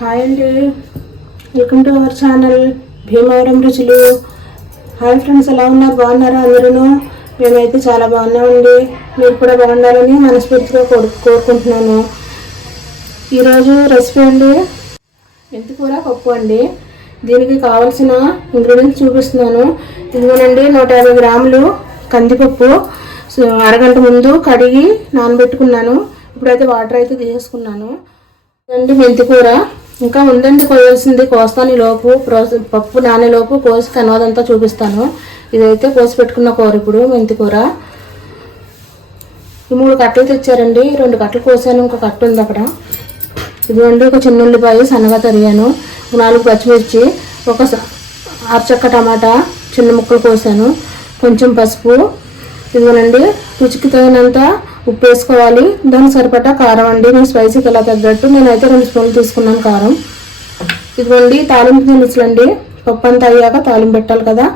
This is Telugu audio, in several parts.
హాయ్ అండి. Welcome to our channel Bhimavaram రుచులు. హాయ్ ఫ్రెండ్స్ ఎలా ఉన్నారు? బాగున్నారా అందరూ? మేమైతే చాలా బాగున్నామండి. మీరు కూడా బాగుండాలని మనస్ఫూర్తిగా కోరు కోరుకుంటున్నాను. ఈరోజు రెసిపీ అండి మెంతికూర పప్పు అండి. దీనికి కావాల్సిన ఇంగ్రీడియంట్స్ చూపిస్తున్నాను. ఇదిగోనండి నూట యాభై గ్రాములు కందిపప్పు. అరగంట ముందు కడిగి నానబెట్టుకున్నాను. ఇప్పుడైతే వాటర్ అయితే తీసేసుకున్నాను. అండి మెంతికూర. ఇంకా ముందండి కోయాల్సింది కోస్తాను ఈ లోపు పప్పు నానే లోపు కోసి కనవదంతా చూపిస్తాను. ఇదైతే కోసి పెట్టుకున్న కూర ఇప్పుడు మెంతికూర ఈ మూడు కట్టలు తెచ్చారండి. రెండు కట్టలు కోసాను ఇంకో కట్ట ఉంది అక్కడ. ఇదిగోండి ఒక చిన్న ఉల్లిపాయ సన్నగా తరిగాను. నాలుగు పచ్చిమిర్చి ఒక అరచక్క టమాటా చిన్న ముక్కలు కోసాను. కొంచెం పసుపు ఇదిగోనండి రుచికి తగినంత ఉప్పు వేసుకోవాలి. దానికి సరిపడా కారం అండి. నేను స్పైసీకి ఎలా తగ్గట్టు. నేనైతే రెండు స్పూన్లు తీసుకున్నాను కారం. ఇదిగోండి తాలింపు దినుసులు అండి పప్పు అంతా అయ్యాక తాలింపు పెట్టాలి కదా.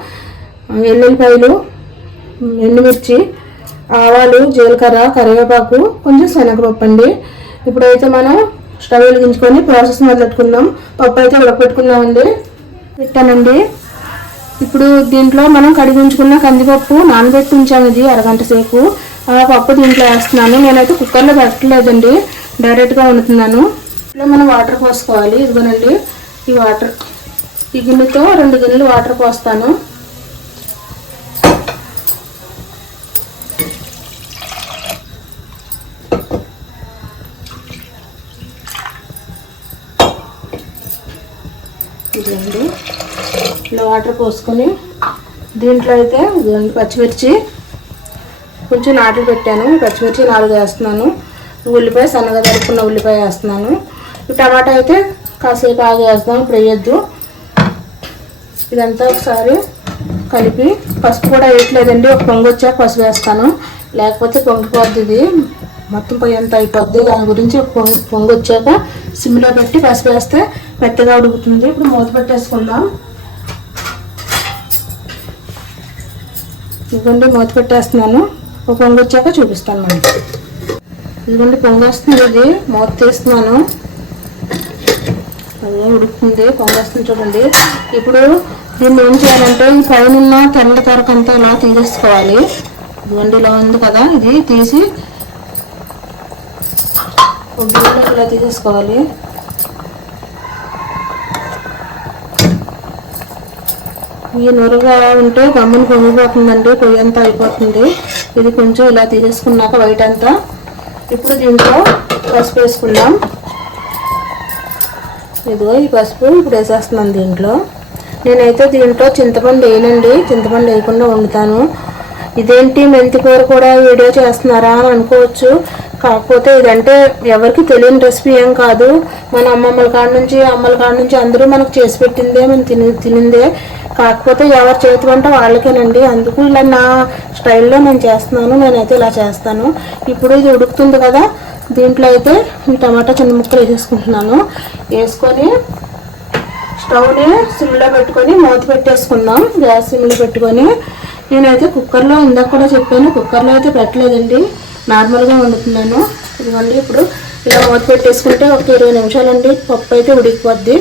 ఎల్లుల్లిపాయలు ఎండుమిర్చి ఆవాలు జీలకర్ర కరివేపాకు కొంచెం శనగపప్పు అండి. ఇప్పుడైతే మనం స్టవ్ వెలిగించుకొని ప్రాసెస్ మొదలెట్టుకుందాం. పప్పు అయితే ఉడకపెట్టుకుందామండి పెట్టానండి. ఇప్పుడు దీంట్లో మనం కడిగి ఉంచుకున్న కందిపప్పు నానబెట్టి ఉంచాము ఇది అరగంట సేపు. ఆ పప్పు దీంట్లో వేస్తున్నాను. నేనైతే కుక్కర్లో పెట్టలేదండి. డైరెక్ట్గా వండుతున్నాను. ఇట్లా మనం వాటర్ పోసుకోవాలి. ఇదిగోనండి. ఈ వాటర్ ఈ గిన్నెతో రెండు గిన్నెలు వాటర్ పోస్తాను. ఇదండి ఇట్లా వాటర్ పోసుకొని దీంట్లో అయితే పచ్చిమిర్చి కొంచెం నాట్లు పెట్టాను. పచ్చిమిర్చి నాలుగు వేస్తున్నాను. ఉల్లిపాయ సన్నగా తరుపుకున్న ఉల్లిపాయ వేస్తున్నాను. టమాటా అయితే కాసేపు ఆగి వేస్తాం ఇప్పుడు వేయద్దు ఇదంతా ఒకసారి కలిపి పసుపు కూడా వేయట్లేదండి. ఒక పొంగు వచ్చాక పసుపు వేస్తాను. లేకపోతే పొంగిపోద్ది ఇది. మొత్తం పొయ్యి అంత అయిపోద్ది. దాని గురించి ఒక పొంగు పొంగు వచ్చాక సిమ్లో పెట్టి పసుపు వేస్తే మెత్తగా ఉడుకుతుంది. ఇప్పుడు మూత పెట్టేసుకుందాం. ఇదిగోండి మూత పెట్టేస్తున్నాను. ఒక పొంగు వచ్చాక చూపిస్తాను మనం ఇదిగోండి పొంగు వస్తుంది ఇది. మూత తీస్తున్నాను. అదే ఉడుకుతుంది పొంగు వస్తుంది చూడండి. ఇప్పుడు దీన్ని ఏం చేయాలంటే ఈ పైన ఉన్న తెల్ల తరకంతా ఇలా తీసేసుకోవాలి. ఇదిగోండి ఇలా ఉంది కదా ఇది. తీసి ఒక ఇలా తీసేసుకోవాలి. ఈ నురగా ఉంటే గమ్మున పొంగిపోతుందండి పొయ్యి అంతా అయిపోతుంది. ఇది కొంచెం ఇలా తీసేసుకున్నాక వైట్ అంతా. ఇప్పుడు దీంట్లో పసుపు వేసుకుందాం. ఇదిగో ఈ పసుపు ఇప్పుడు వేసేస్తున్నాను దీంట్లో. నేనైతే దీంట్లో చింతపండు వేయనండి చింతపండు వేయకుండా వండుతాను. ఇదేంటి మెంతి కూర కూడా వీడియో చేస్తున్నారా అని అనుకోవచ్చు. కాకపోతే ఇదంటే ఎవరికి తెలియని రెసిపీ ఏం కాదు. మన అమ్మమ్మల కాడ నుంచి అమ్మల కాడ నుంచి అందరూ మనకు చేసి పెట్టిందే మనం తిని తినిందే. కాకపోతే ఎవరి చేతి వంట వాళ్ళకేనండి. అందుకు ఇలా నా స్టైల్లో నేను చేస్తున్నాను నేనైతే ఇలా చేస్తాను. ఇప్పుడు ఇది ఉడుకుతుంది కదా దీంట్లో అయితే ఈ టమాటా చిన్న ముక్కలు వేసేసుకుంటున్నాను. వేసుకొని స్టవ్ని సిమ్లో పెట్టుకొని మూత పెట్టేసుకుందాం. గ్యాస్ సిమ్లో పెట్టుకొని. నేనైతే కుక్కర్లో ఇందాక కూడా చెప్పాను కుక్కర్లో అయితే పెట్టలేదండి. నార్మల్గా వండుతున్నాను. ఇదిగోండి ఇప్పుడు ఇలా మూత పెట్టేసుకుంటే ఒక ఇరవై నిమిషాలండి. పప్పు అయితే ఉడికిపోద్ది.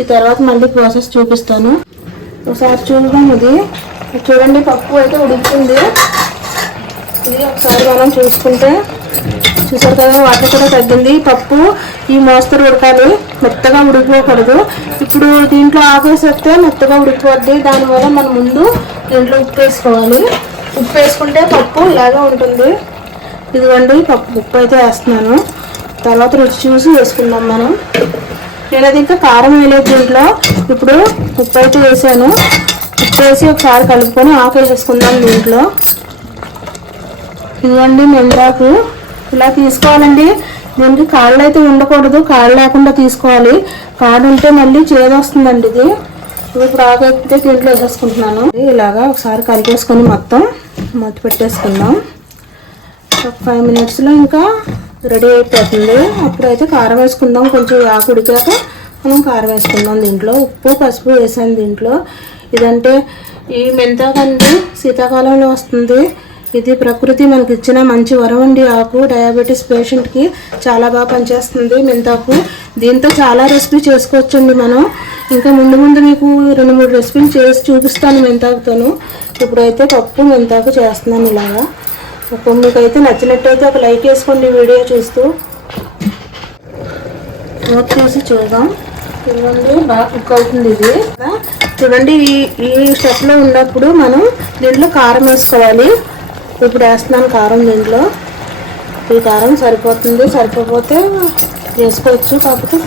ఈ తర్వాత మళ్ళీ ప్రాసెస్ చూపిస్తాను. ఒకసారి చూద్దాం ఇది. చూడండి పప్పు అయితే ఉడుకుతుంది ఇది ఒకసారి మనం చూసుకుంటే చూసారు కదా వాటర్ కూడా తగ్గింది. పప్పు ఈ మోస్తరు ఉడకాలి. మెత్తగా ఉడికిపోకూడదు. ఇప్పుడు దీంట్లో ఆపేసేస్తే మెత్తగా ఉడికిపోద్ది. దానివల్ల మనం ముందు దీంట్లో ఉప్పు వేసుకోవాలి. ఉప్పు వేసుకుంటే పప్పు ఇలాగే ఉంటుంది. ఇదిగోండి పప్పు ఉప్పు అయితే వేస్తున్నాను. తర్వాత రుచి చూసి వేసుకుందాం మనం. నేను అది ఇంకా కారం వేయలేదు దీంట్లో. ఇప్పుడు ఉప్పు అయితే వేసాను. ఉప్పు వేసి ఒకసారి కలుపుకొని ఆకు వేసేసుకుందాం దీంట్లో. ఇదిగోండి మెంతాకు. ఇలా తీసుకోవాలండి. దీనికి కాళ్ళు అయితే ఉండకూడదు. కాళ్ళు లేకుండా తీసుకోవాలి. కాడు ఉంటే మళ్ళీ చేదు వస్తుందండి ఇది. ఇప్పుడు ఆగైతే దీంట్లో వేసేసుకుంటున్నాను. ఇలాగా ఒకసారి కలిపేసుకొని మొత్తం మూత పెట్టేసుకుందాం. ఒక ఫైవ్ మినిట్స్లో ఇంకా రెడీ అయిపోతుంది. అప్పుడైతే కారం వేసుకుందాం. కొంచెం ఆకు ఉడికాక మనం కారం వేసుకుందాం దీంట్లో. ఉప్పు పసుపు వేసాను దీంట్లో. ఇదంటే ఈ మెంతాకండి శీతాకాలంలో వస్తుంది. ఇది ప్రకృతి మనకి ఇచ్చిన మంచి వరం అండి. ఆకు డయాబెటీస్ పేషెంట్కి చాలా బాగా పనిచేస్తుంది మెంతాకు. దీంతో చాలా రెసిపీ చేసుకోవచ్చండి మనం. ఇంకా ముందు ముందు మీకు రెండు మూడు రెసిపీలు చేసి చూపిస్తాను మెంతాకుతోను. ఇప్పుడైతే పప్పు మెంతాకు చేస్తున్నాను ఇలాగా. ఇప్పుడు మీకైతే నచ్చినట్టయితే ఒక లైక్ వేసుకోండి వీడియో చూస్తూ. మూత చూసి చూద్దాం. చూడండి బాగా కుక్ అవుతుంది ఇది. చూడండి ఈ ఈ స్టెప్లో ఉన్నప్పుడు మనం దీంట్లో కారం వేసుకోవాలి. ఇప్పుడు వేస్తున్నాను కారం దీంట్లో. ఈ కారం సరిపోతుంది. సరిపోతే వేసుకోవచ్చు. కాకపోతే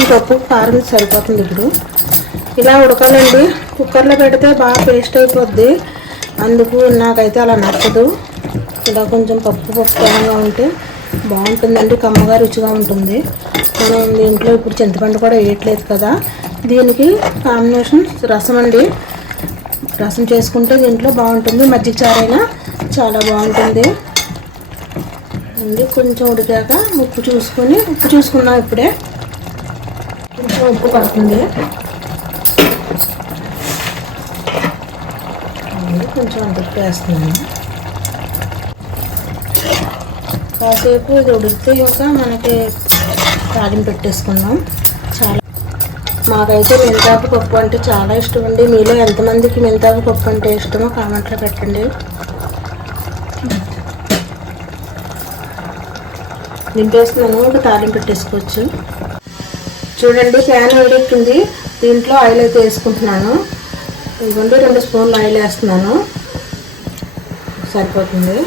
ఈ పప్పు కారం సరిపోతుంది ఇప్పుడు. ఇలా ఉడకాలండి. కుక్కర్లో పెడితే బాగా పేస్ట్ అయిపోద్ది. అందుకు నాకైతే అలా నచ్చదు. ఇలా కొంచెం పప్పు పప్పుగా ఉంటే బాగుంటుందండి. కమ్మగా రుచిగా ఉంటుంది. మనం దీంట్లో ఇప్పుడు చింతపండు కూడా వేయట్లేదు కదా. దీనికి కాంబినేషన్ రసం అండి. రసం చేసుకుంటే దీంట్లో బాగుంటుంది. మజ్జిగ చారైనా చాలా బాగుంటుంది. అండి కొంచెం ఉడికాక ఉప్పు చూసుకొని ఉప్పు చూసుకున్నాం ఇప్పుడే. కొంచెం ఉప్పు పడుతుంది. కొంచెం అంత ఉప్పు వేస్తున్నాను. కాసేపు ఇది ఉడికితే మనకి తాలింపు పెట్టేసుకున్నాం చాలా మాకైతే మెంతాకు పప్పు అంటే చాలా ఇష్టం అండి. మీలో ఎంతమందికి మెంతాకు పప్పు అంటే ఇష్టమో కామెంట్లో పెట్టండి. నింపేస్తున్నాను ఒక తాలింపు పెట్టేసుకోవచ్చు. చూడండి ప్యాన్ వేడెక్కింది. దీంట్లో ఆయిల్ అయితే వేసుకుంటున్నాను. ఇదిగోండి రెండు స్పూన్లు ఆయిల్ వేస్తున్నాను. సరిపోతుంది.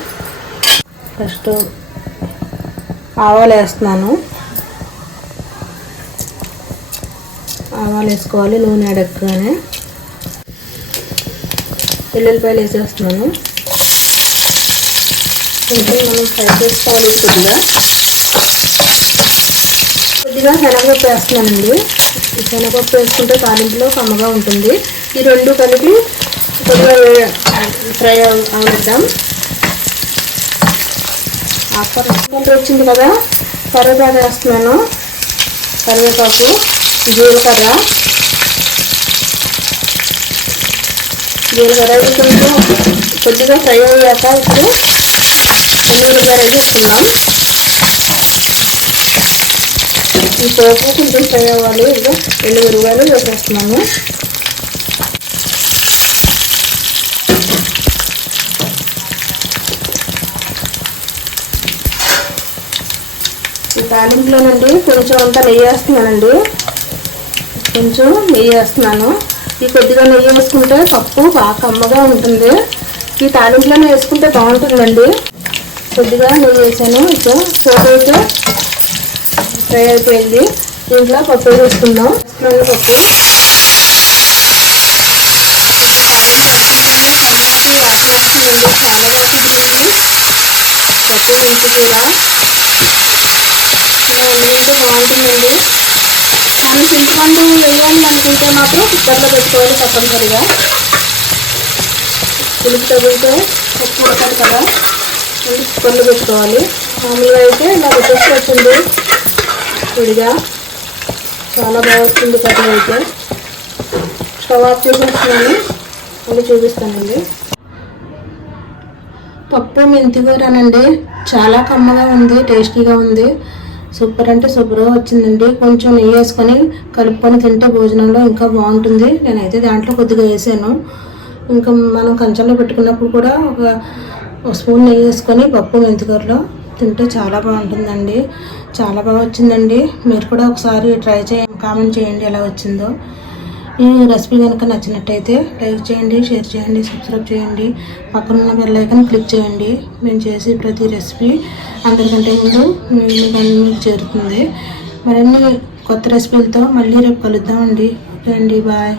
ఫస్ట్ ఆవాలు వేస్తున్నాను ఆవాలు వేసుకోవాలి నూనె అడగగానే. వెల్లుల్లిపాయలు వేసేస్తున్నాను. కొంచెం మనం ఫ్రై చేసుకోవాలి కొద్దిగా. కొద్దిగా శనగపప్పు వేస్తున్నానండి. ఈ శనగపప్పు వేసుకుంటే తాలింపులో కమ్మగా ఉంటుంది. ఈ రెండు కలిపి కొద్దిగా ఫ్రై అవ- అవనిద్దాం వచ్చింది కదా కరివేపాకు వేస్తున్నాను. కరివేపాకు జీలకర్ర. జీలకర్ర కొంచెం కొద్దిగా ఫ్రై అయ్యాక ఇప్పుడు ఉల్లిపాయలు వేసేస్తున్నాం ఈ పోపు కొంచెం ఫ్రై అవ్వాలి. ఇంకా రెండు ఉరుగాయలు వేసేస్తున్నాము తాలింపులోనండి కొంచెం అంతా నెయ్యి వేస్తున్నానండి. కొంచెం నెయ్యి వేస్తున్నాను. ఈ కొద్దిగా నెయ్యి వేసుకుంటే పప్పు బాగా కమ్మగా ఉంటుంది. ఈ తాలింపులోనే వేసుకుంటే బాగుంటుందండి. కొద్దిగా నెయ్యి వేసాను. ఇక పోపు అయితే ఫ్రై అయిపోయింది. దీంట్లో పప్పు వేసుకుందాం. వేసుకున్నాను పప్పు కొంచెం చాలా వేసుకున్నాను పప్పు మెంతుకులా ఇలా వండుకుంటే బాగుంటుందండి మనం చింతపండు వేయాలి అనుకుంటే మాత్రం కుక్కర్లో పెట్టుకోవాలి తప్పనిసరిగా. పులుపు తగిలితే పప్పు ఉడకాలి కదా ముందు కుక్కర్లో పెట్టుకోవాలి. మామూలుగా అయితే ఇలా వచ్చింది. విడిగా చాలా బాగా వస్తుంది కర్రీ అయితే. స్టవ్ ఆఫ్ చేసేస్తున్నాను మళ్ళీ చూపిస్తానండి. పప్పు మెంతికూరనండి. చాలా కమ్మగా ఉంది టేస్టీగా ఉంది. సూపర్ అంటే సూపర్గా వచ్చిందండి. కొంచెం నెయ్యి వేసుకొని కలుపుకొని తింటే భోజనంలో ఇంకా బాగుంటుంది. నేనైతే దాంట్లో కొద్దిగా వేసాను. ఇంకా మనం కంచంలో పెట్టుకున్నప్పుడు కూడా ఒక స్పూన్ నెయ్యి వేసుకొని పప్పు మెంతికూరలో తింటే చాలా బాగుంటుందండి. చాలా బాగా వచ్చిందండి. మీరు కూడా ఒకసారి ట్రై చేయండి కామెంట్ చేయండి ఎలా వచ్చిందో. ఈ రెసిపీ కనుక నచ్చినట్టయితే లైక్ చేయండి షేర్ చేయండి సబ్స్క్రైబ్ చేయండి. పక్కన ఉన్న బెల్ ఐకన్ క్లిక్ చేయండి. మేము చేసే ప్రతి రెసిపీ అందరికంటే ముందు మీకు మీకు చేరుతుంది మరిన్ని కొత్త రెసిపీలతో మళ్ళీ రేపు కలుద్దామండి. ఓకే అండి బాయ్.